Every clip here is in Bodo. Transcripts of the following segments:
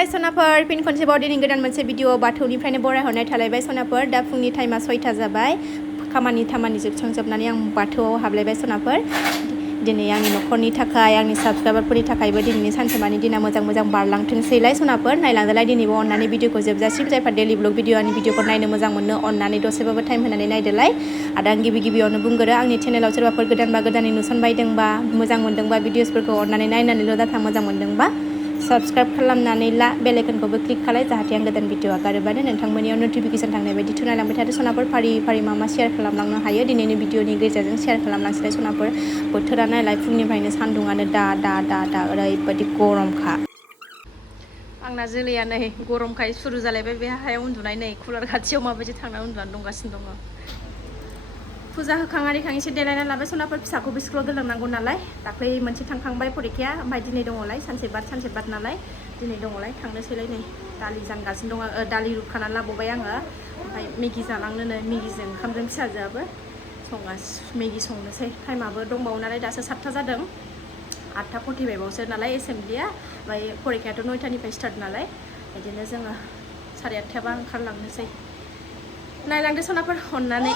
खुलुमबाय सनाफोर फिन खनसेबाव दिनै गोदान मोनसे भिडिअ बाथौनिफ्रायनो बरायहरनाय थालायबाय सनाफोर दा फुंनि टाइमा 6टा जाबाय खामानि जोबस्रांजोबनानै आं बाथौआव हाबलायबाय सनाफोर दिनै आंनि न'खरनि थाखाय आंनि साबस्क्राइबारफोरनि थाखायबो दिनैनि सानसेमानि दिना मोजां बारलांथोंसैलाय सनाफोर नायलांदोलाय दिनैबो अननानै भिडिअखौ जोबजासिम जायफोर डेलि ब्लग भिडिअनि भिडिअखौ नायनो मोजां मोनो अननानै दसेबाबो टाइम होनानै नायदोलाय आरो आं गिबियावनो बुंगोरो आंनि चेनेलाव सोरबाफोर गोदानबा गोदानै नुसनबायदोंबा मोजां मोनदोंबा भिडिअसफोरखौ अननानै नायनानैल' दाथा मोजां मोनदोंबा सब्सक्राइब खालामनानै ला बेल आइकनखौबो क्लिक खालाय जाहाथे आं गोदान भिडिअ आगारोबानो नोंथांमोननियाव नटिफिकेसन थांनाय बायदि थुनायलांबाय थादो सनाफोर फारि मा शेयार खालामलांनो हायो दिनैनि भिडिअनि गेजेरजों शेयार खालामलांसैलाय सनाफोर बोथोरा नायलाय फुंनिफ्रायनो सान्दुङानो दा ओरैबायदि गरमखा आंना जोलैया नै गरमखाय सुरु जालायबाय बे हायाव उन्दुनाय नै कुलार खाथियाव माबायदि थांनानै उन्दुनानै दंगासिनो दङ फुजा होखां आरिखां एसे देलायना लाबाय सनाफोर फिसाखौबो स्कुलाव दोनलांनांगौ नालाय दाख्लै मोनसे थांखांबाय परिखाया ओमफ्राय दिनै दङलाय सानसे बाद नालाय दिनै दङलाय थांनोसैलाय नै दालि जानगासिनो दङ दालि रुखानानै लाबोबाय आङो ओमफ्राय मेगि जालांनो नै मेगिजों ओंखामजों फिसाजोआबो मेगि संनोसै टाइमाबो दंबावो नालाय दासो 7टा जादों 8:45 नालाय एसेमब्लिया ओमफ्राय परिखायाथ' 9टानिफ्राय स्टार्ट नालाय बिदिनो जोङो 8:30बा ओंखारलांनोसै नायलांदो सनाफोर अननानै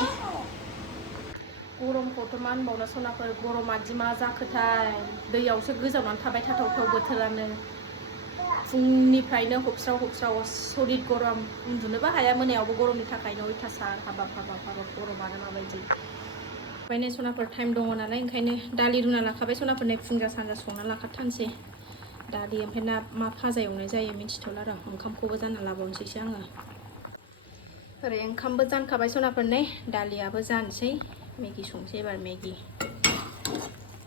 गरमखौथ' मा होनबावनो सनाफोर गरमा दि मा जाखोथाय दैयावसो गोजावनानै थाबाय थाथावथाव बोथोरानो फुंनिफ्रायनो हबस्राव सलिद गरम उन्दुनोबो हाया मोनायावबो गरमनि थाखायनो अयथासार हाबाब गरमानो माबायदि ओमफ्राय सनाफोर टाइम दङ नालाय ओंखायनो दालि रुना लाखाबाय सनाफोरनि फुंजा सानजा संना लाखाथारनोसै दालि ओमफ्राय ना मा फाजा एवनाय जायो मिन्थिथ'ला र' ओंखामखौबो जानना लाबावनोसैसो आङो ओरै ओंखामबो जानखाबाय सनाफोरनि दालियाबो जानोसै मेगि संसै एबार मेगि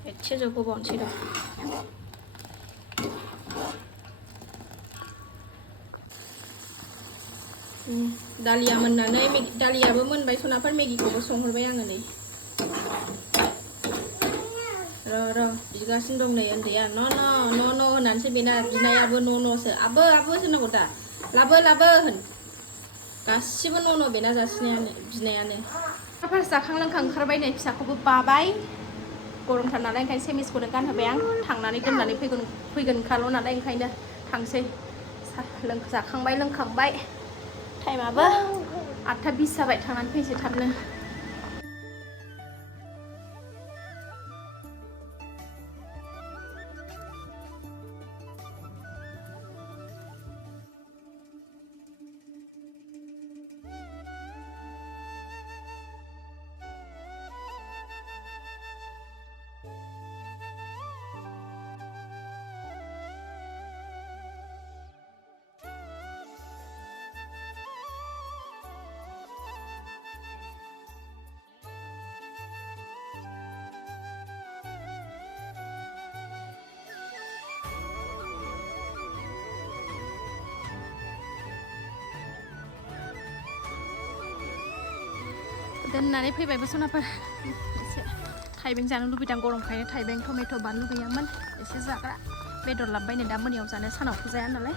एसे जबहोबावनोसै र' दालिया मोननानै दालियाबो मोनबाय सनाफोर मेगिखौबो संहोबाय आङो नै र' बिगासिनो दं नै उन्दैया न' होननानैसो बेना बिनायाबो न'सो आबो होननांगौ दा लाबो होन गासिबो न' बेना बिनायानो जाखां लोंखां ओंखारबाय नै फिसाखौबो बाबाय गरमथार नालाय ओंखायनो सेमिसखौनो गानहोबाय आं थांनानै दोननानै फैगोनखाल' नालाय ओंखायनो थांसै जाखांबाय लोंखांबाय टाइमाबो 8:20 जाबाय थांनानै फैसै थाबनो दोननानै फैबायबो सनाफोर एसे थाइबें जानो लुबैदों गरमखायनो थाइबें टमेट' बानलु गैयामोन एसे जाग्रा बेदर लाबोबाय नै दा मोनायाव जानो सानावथ' जाया नालाय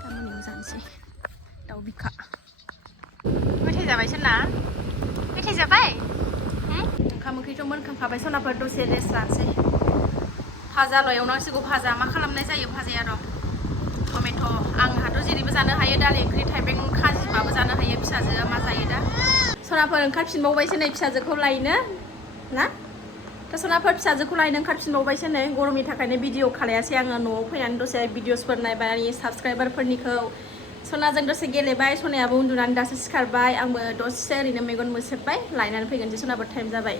दा मोनायाव जानोसै दाउ बिखा मेथाइ जाबाय सोरना मेथाइ जाबाय ओंखाम ओंख्रिथ' मोनखांखाबाय सनाफोर दसे रेस्ट लानोसै भाजाल' एवनांसिगौ भाजा मा खालामनाय जायो भाजाया र' टमेट' आंहाथ' जेरैबो जानो हायो दालि ओंख्रि थाइबें खाजिबाबो जानो हायो फिसाजोआ मा जायो दा सनाफोर ओंखारफिनबावबायसो नै फिसाजोखौ लायनो ना दा सनाफोर फिसाजोखौ लायनो ओंखारफिनबावबायसो नै गरमनि थाखायनो भिडिअ खालायासै आङो न'आव फैनानै दसे भिडिअसफोर नायबाय आंनि साबस्क्राइबारफोरनिखौ सनाजों दसे गेलेबाय सनायाबो उन्दुनानै दासो सिखारबाय आंबो दसे ओरैनो मेगन मोसेबबाय लायनानै फैगोनसै सनाफोर टाइम जाबाय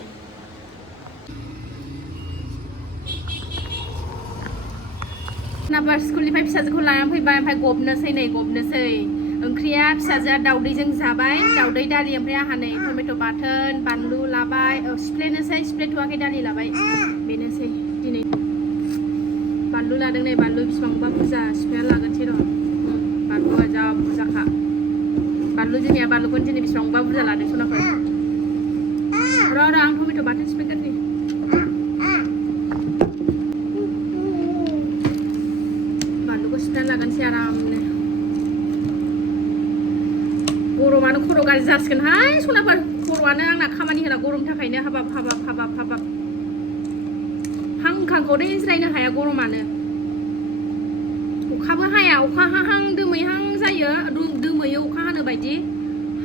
सनाफोर स्कुलनिफ्राय फिसाजोखौ लानानै फैबाय ओमफ्राय गबनोसै ओंख्रिया फिसाजोआ दाउदैजों जाबाय दाउदै दालि ओमफ्राय आंहा नै टमेट' बाथोन बानलु लाबाय सिफ्लेथ'वाखै दालि लाबाय बेनोसै दिनै बानलु लादों नै बानलु बिसिबांबा बुरजा सिफ्लेना लागोनसै र' बानलुआ जा बुरजाखा जोंनिया बानलुखौनो दिनै बिसिबांबा बुरजा लादों सनाफोर र' आं टमेट' बाथोन सिफ्लेगोन नै बानलुखौ सिफ्लेना लागोनसै आरामनो गरमानो खर' गाज्रि जासिगोनहाय सनाफोर खर'आनो आंना खामानि होला गरमनि थाखायनो हाबाब फांखाखौनो जिरायनो हाया गरमानो अखाबो हाया अखा हाहां दोमैहां जायो दोमैयो अखा हानो बायदि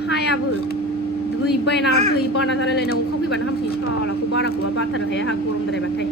हायाबो दै बाना जालायलायनाय अखा फैबानो हामसै सालाखौ बाराखौबा बाथारनो हाया हा गरमद्रायबाथाय